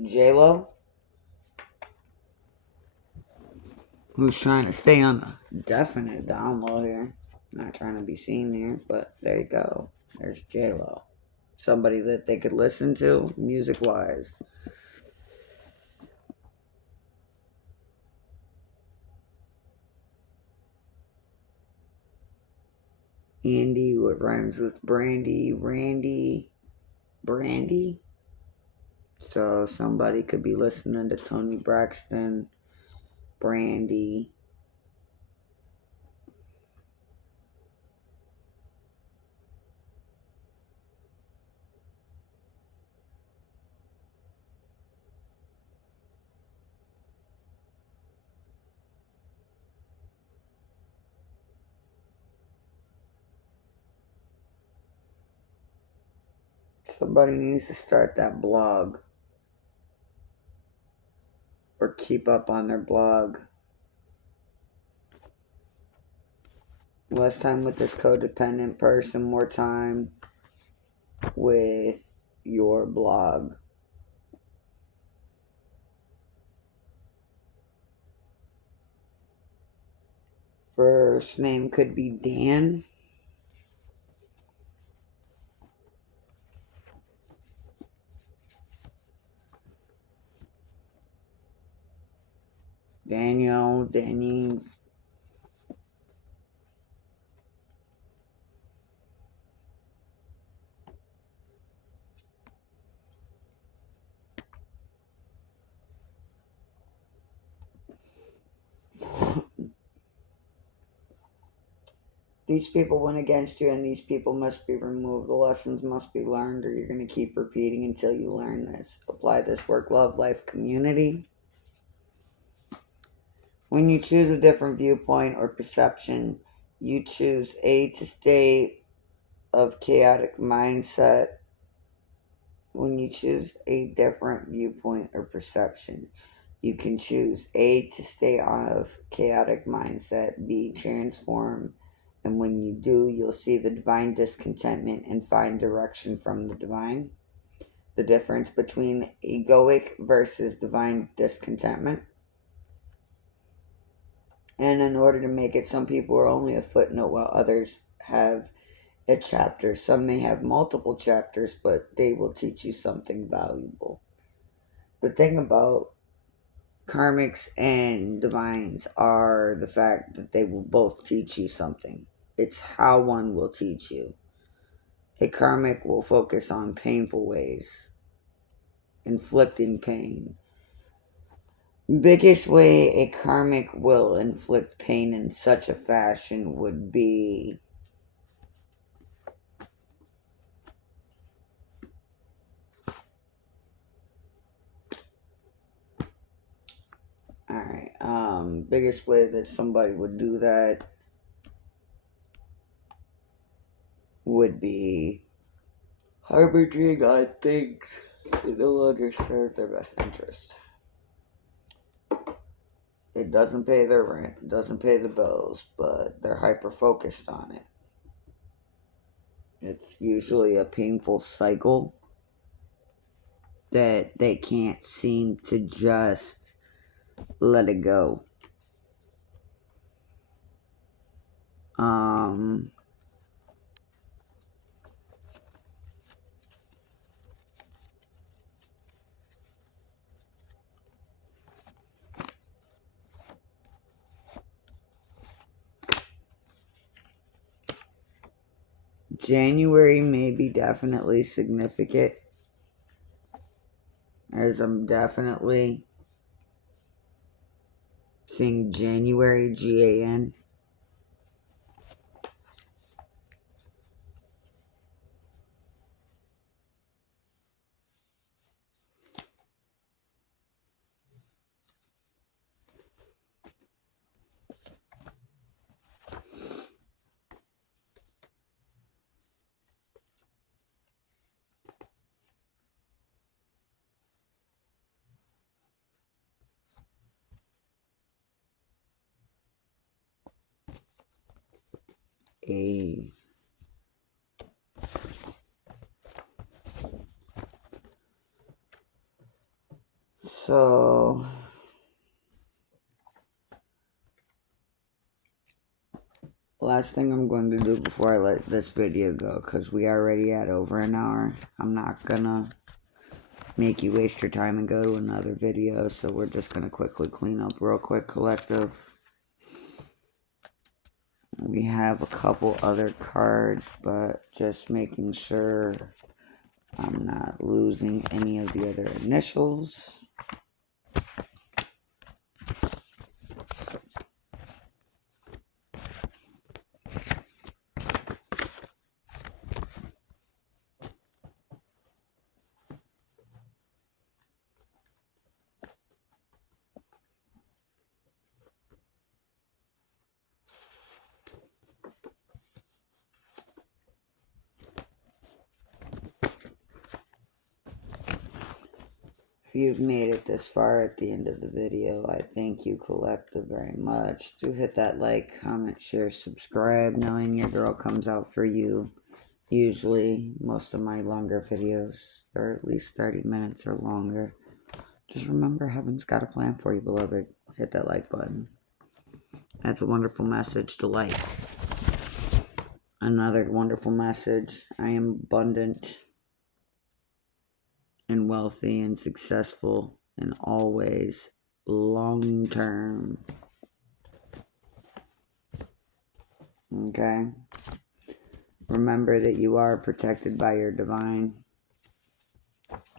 J-Lo, who's trying to stay on the definite down low here. Not trying to be seen here, but there you go. There's J-Lo. Somebody that they could listen to, music-wise. Andy, what rhymes with Brandy, Randy, Brandy. So somebody could be listening to Tony Braxton, Brandy. Somebody needs to start that blog or keep up on their blog. Less time with this codependent person, more time with your blog. First name could be Dan. Daniel, Danny. These people went against you and these people must be removed. The lessons must be learned or you're going to keep repeating until you learn this. Apply this work, love, life, community. When you choose a different viewpoint or perception, you choose A, to stay of chaotic mindset. When you choose a different viewpoint or perception, you can choose A, to stay out of chaotic mindset, B, transform, and when you do, you'll see the divine discontentment and find direction from the divine. The difference between egoic versus divine discontentment. And in order to make it, some people are only a footnote while others have a chapter. Some may have multiple chapters, but they will teach you something valuable. The thing about karmics and divines are the fact that they will both teach you something. It's how one will teach you. A karmic will focus on painful ways, inflicting pain. Biggest way a karmic will inflict pain in such a fashion would be alright, biggest way that somebody would do that would be harboring on things that no longer serve their best interest. It doesn't pay their rent, it doesn't pay the bills, but they're hyper focused on it. It's usually a painful cycle that they can't seem to just let it go. Um, January may be definitely significant, as I'm definitely seeing January, GAN. A. So last thing I'm going to do before I let this video go, because we already at over an hour. I'm not gonna make you waste your time and go to another video, so we're just gonna quickly clean up real quick, collective. We have a couple other cards, but just making sure I'm not losing any of the other initials. If you've made it this far at the end of the video, I thank you, collective, very much. Do hit that like, comment, share, subscribe, knowing your girl comes out for you. Usually, most of my longer videos are at least 30 minutes or longer. Just remember, heaven's got a plan for you, beloved. Hit that like button. That's a wonderful message to like. Another wonderful message. I am abundant and wealthy and successful and always long term. Okay? Remember that you are protected by your divine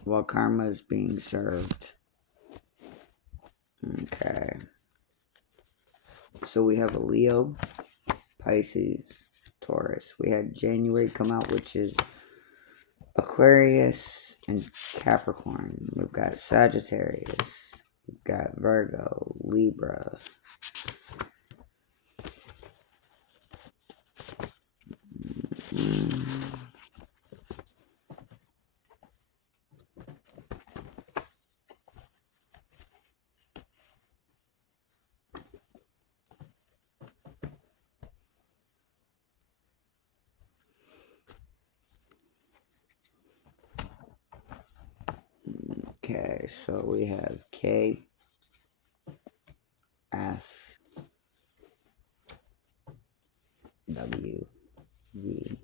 while karma is being served. Okay. So we have a Leo, Pisces, Taurus. We had January come out, which is Aquarius and Capricorn. We've got Sagittarius. We've got Virgo, Libra. Okay, so we have K, F, W, V.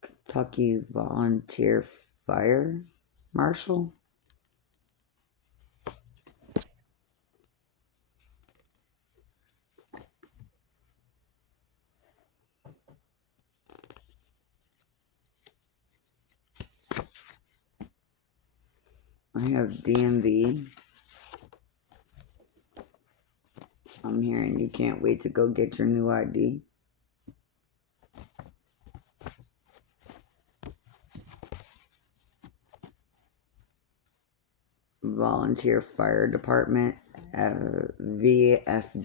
Kentucky Volunteer Fire Marshal. I have DMV. I'm hearing you can't wait to go get your new ID. Volunteer Fire Department, VFD.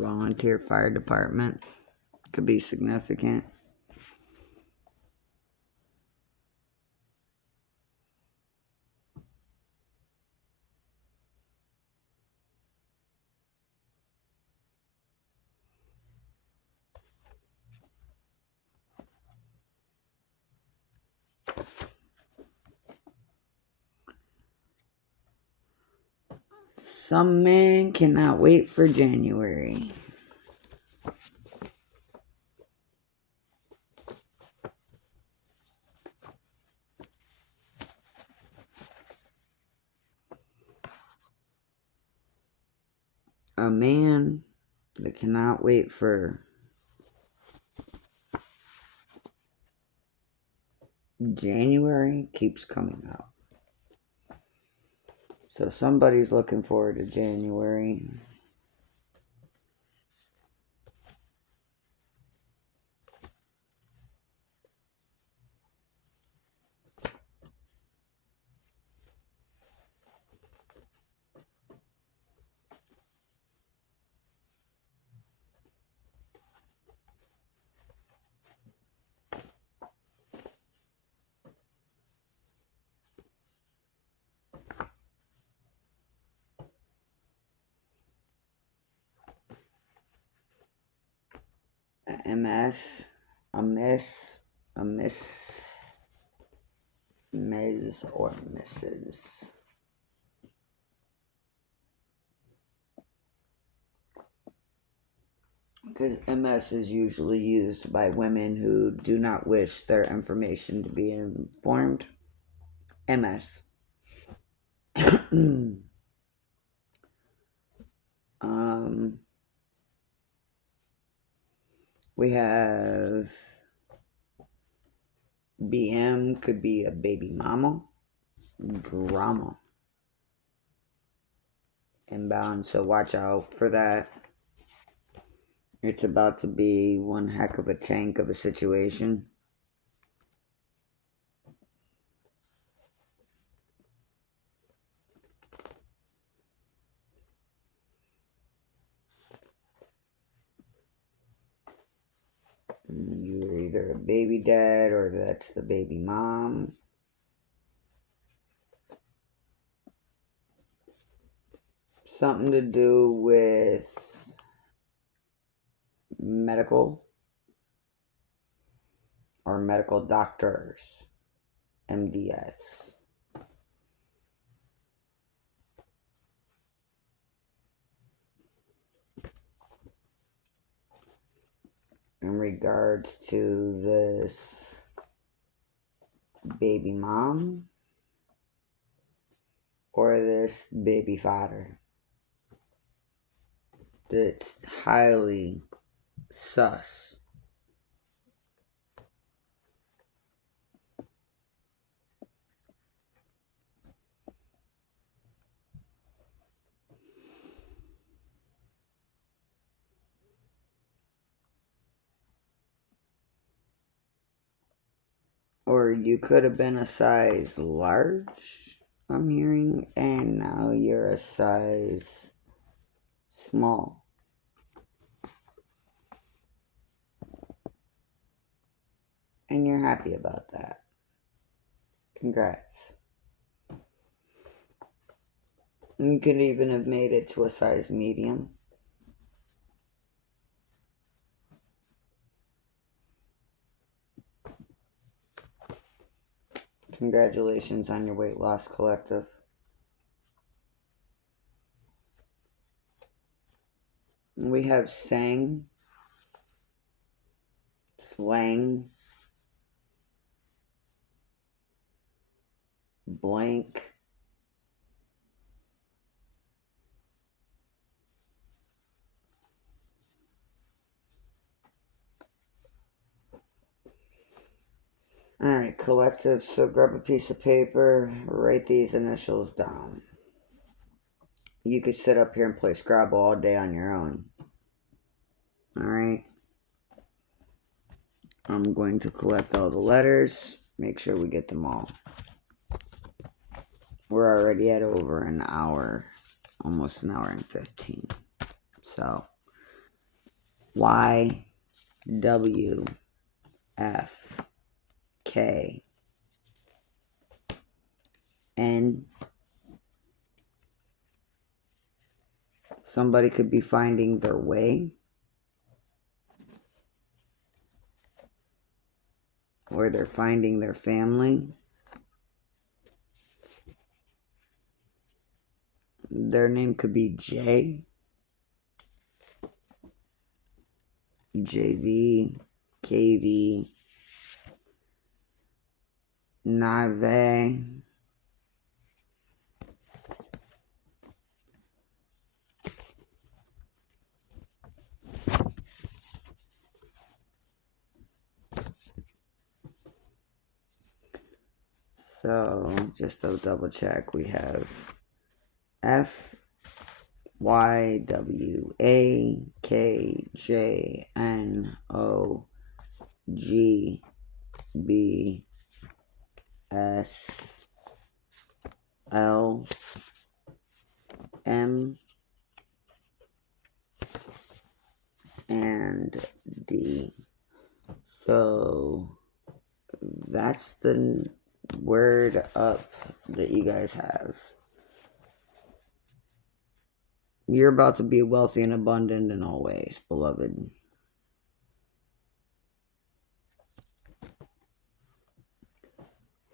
Volunteer Fire Department could be significant. Some men cannot wait for January. A man that cannot wait for January keeps coming out. So somebody's looking forward to January. MS, a miss, a miss, Ms. or Mrs. Because MS is usually used by women who do not wish their information to be informed. MS. We have BM, could be a baby mama. Drama. Inbound, so watch out for that. It's about to be one heck of a tank of a situation. You're either a baby dad or that's the baby mom. Something to do with medical or medical doctors. MDS. In regards to this baby mom or this baby father, that's highly sus. Or you could have been a size large, I'm hearing, and now you're a size small. And you're happy about that. Congrats. You could even have made it to a size medium. Congratulations on your weight loss, collective. We have sang, slang, blank, alright, collective, so grab a piece of paper, write these initials down. You could sit up here and play Scrabble all day on your own. Alright. I'm going to collect all the letters, make sure we get them all. We're already at over an hour, almost an hour and 15. So, Y, W, F, K, N. Somebody could be finding their way, or they're finding their family. Their name could be J, JV, KV, Nave. So, just to double check, we have F, Y, W, A, K, J, N, O, G, B, S, L, M, and D. So, that's the word up that you guys have. You're about to be wealthy and abundant in all ways, beloved.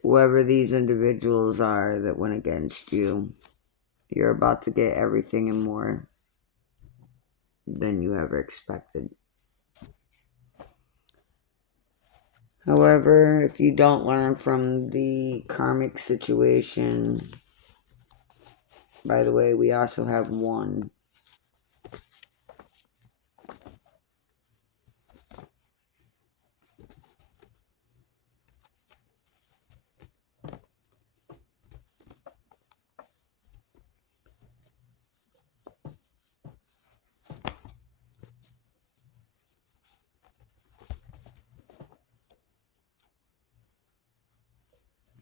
whoever these individuals are that went against you, you're about to get everything and more than you ever expected. However, if you don't learn from the karmic situation, by the way, we also have one.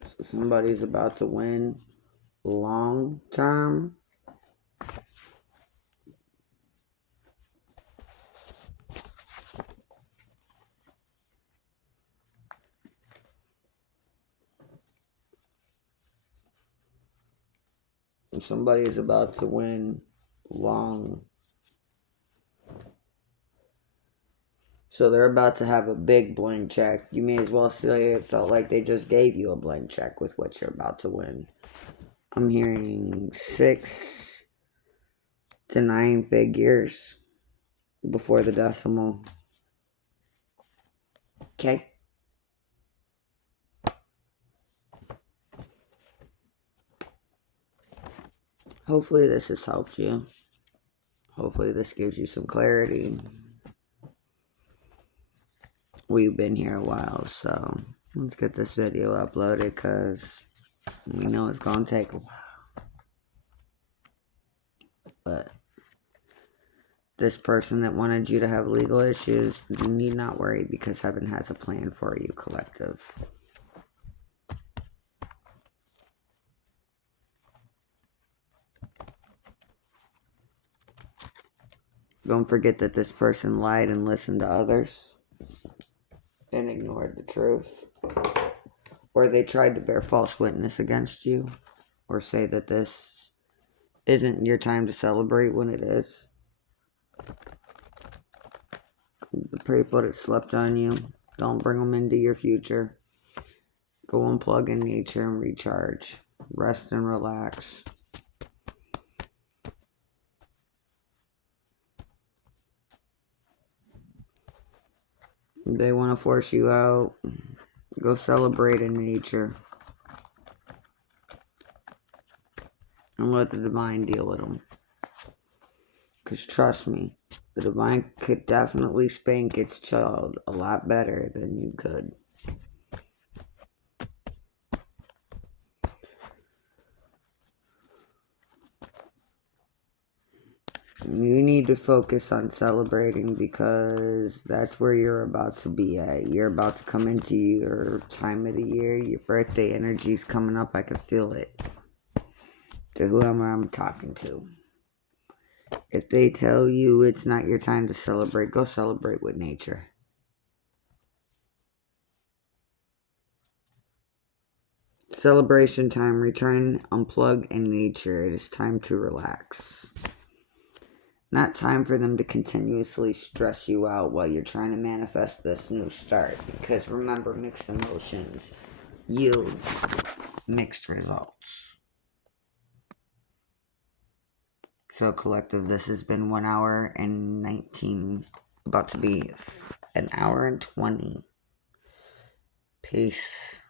So somebody's about to win long term. Somebody is about to win long. So they're about to have a big blank check. You may as well say it felt like they just gave you a blank check with what you're about to win. I'm hearing 6 to 9 figures before the decimal. Okay. Hopefully this has helped you. Hopefully this gives you some clarity. We've been here a while, so let's get this video uploaded because we know it's going to take a while. But this person that wanted you to have legal issues, you need not worry because heaven has a plan for you, collective. Don't forget that this person lied and listened to others and ignored the truth. Or they tried to bear false witness against you. Or say that this isn't your time to celebrate when it is. The people that slept on you, don't bring them into your future. Go unplug in nature and recharge. Rest and relax. They want to force you out. Go celebrate in nature. And let the divine deal with them. Because trust me, the divine could definitely spank its child a lot better than you could. You need to focus on celebrating because that's where you're about to be at. You're about to come into your time of the year. Your birthday energy's coming up. I can feel it. To whoever I'm talking to. If they tell you it's not your time to celebrate, go celebrate with nature. Celebration time. Return, unplug in nature. It is time to relax. Not time for them to continuously stress you out while you're trying to manifest this new start. Because remember, mixed emotions yields mixed results. So collective, this has been 1 hour and 19, about to be an hour and 20. Peace.